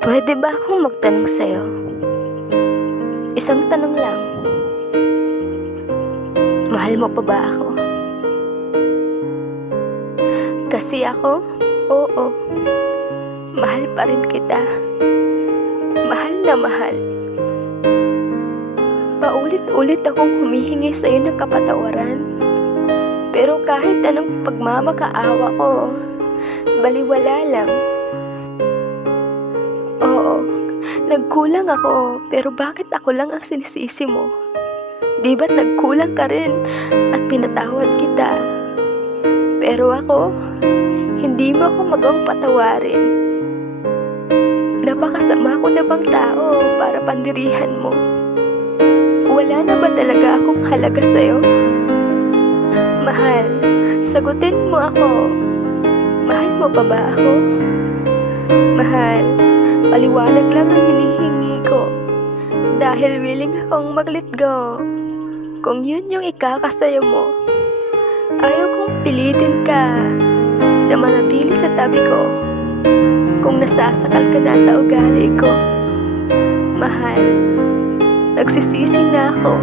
Puwede ba akong magtanong sa'yo? Isang tanong lang. Mahal mo pa ba ako? Kasi ako, oo, mahal pa rin kita. Mahal na mahal. Paulit-ulit akong humihingi sa'yo ng kapatawaran. Pero kahit anong pagmamakaawa ko, baliwala lang. Oo, nagkulang ako, pero bakit ako lang ang sinisisi mo? Di ba't nagkulang ka rin at pinatawad kita? Pero ako, hindi mo ako magawang patawarin. Napakasama ko na bang tao para pandirihan mo? Wala na ba talaga akong halaga sa'yo? Mahal, sagutin mo ako. Mahal mo pa ba ako? Mahal, paliwanag lang ang hinihingi ko. Dahil willing akong mag-let go. Kung yun yung ikakasayo mo, ayaw kong pilitin ka na manatili sa tabi ko. Kung nasasakal ka na sa ugali ko, mahal, nagsisisi na ako.